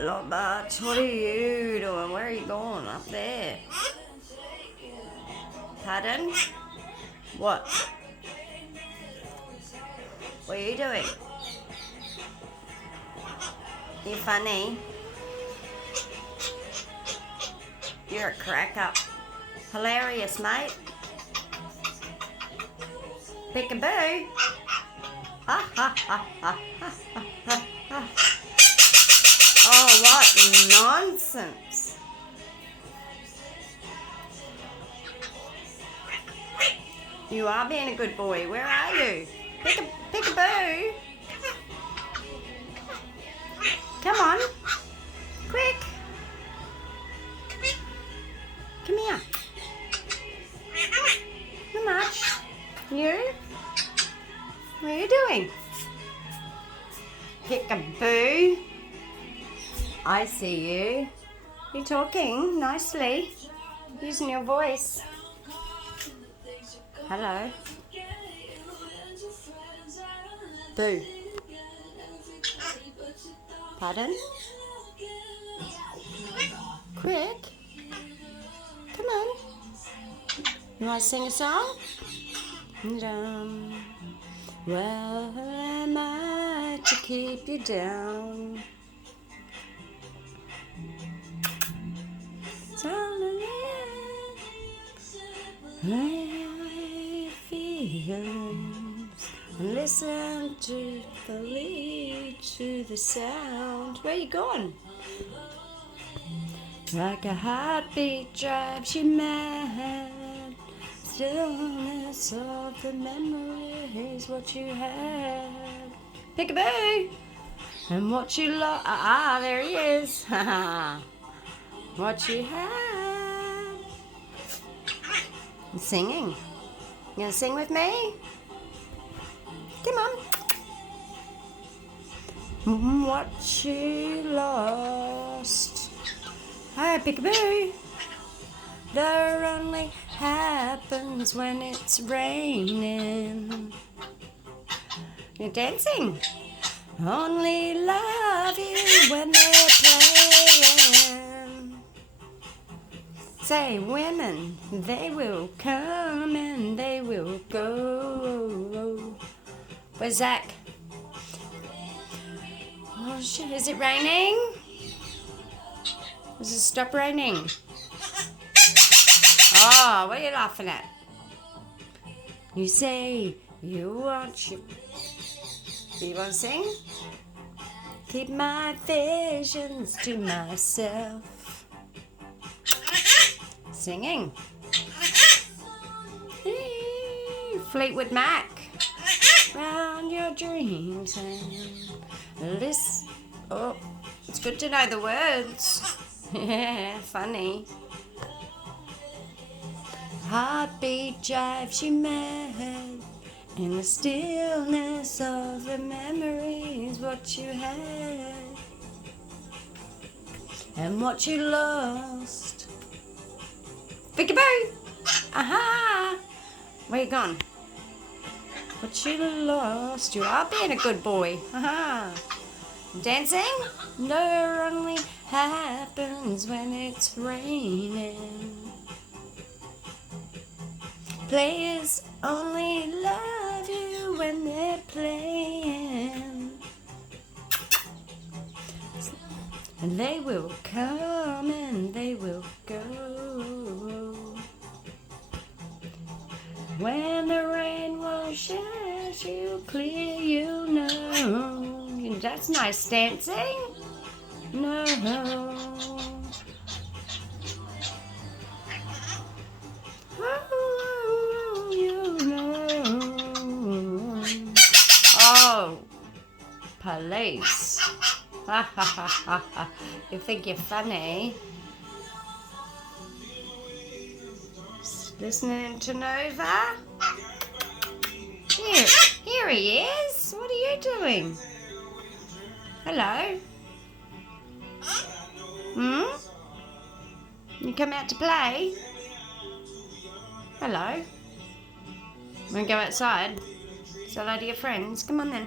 Not much. What are you doing? Where are you going? Up there. Pardon? What? What are you doing? You funny? You're a cracker. Hilarious, mate. Peekaboo. Ha ha ha ha ha ha ha. Oh, what nonsense. You are being a good boy. Where are you? Peekaboo. Come on. Quick. Come here. Not much. You? What are you doing? Peekaboo. I see you. You're talking nicely. Using your voice. Hello. Boo. Pardon? Quick. Come on. You want to sing a song? Well, who am I to keep you down? My feelings, listen truthfully to the sound. Where you going? Like a heartbeat drives you mad. Stillness of the memory is what you had. Peekaboo! And what you lost. There he is. What you had. Singing. You gonna sing with me? Come on. What you lost. Hi, Peekaboo. That only happens when it's raining. You're dancing. Only love you when they're playing. Say, women, they will come and they will go. Where's Zac? Oh shit, is it raining? Does it stop raining? Oh, what are you laughing at? You say you want you. Do you want to sing? Keep my visions to myself. Singing. Fleetwood Mac. Round your dreams and listen. Oh, it's good to know the words. Yeah, funny. Heartbeat drives you mad. In the stillness of the memories, what you had and what you lost. Peekaboo! Aha! Where you gone? What you lost. You are being a good boy. Aha! Dancing? No, only happens when it's raining. Players only love you when they're playing. And they will come and they will go. When the rain washes you clear, you know. That's nice dancing. No. Oh, police. Ha ha ha ha ha. You think you're funny? Listening to Nova? Here he is. What are you doing? Hello? You come out to play? Hello? Want to go outside? Say hello to your friends? Come on then.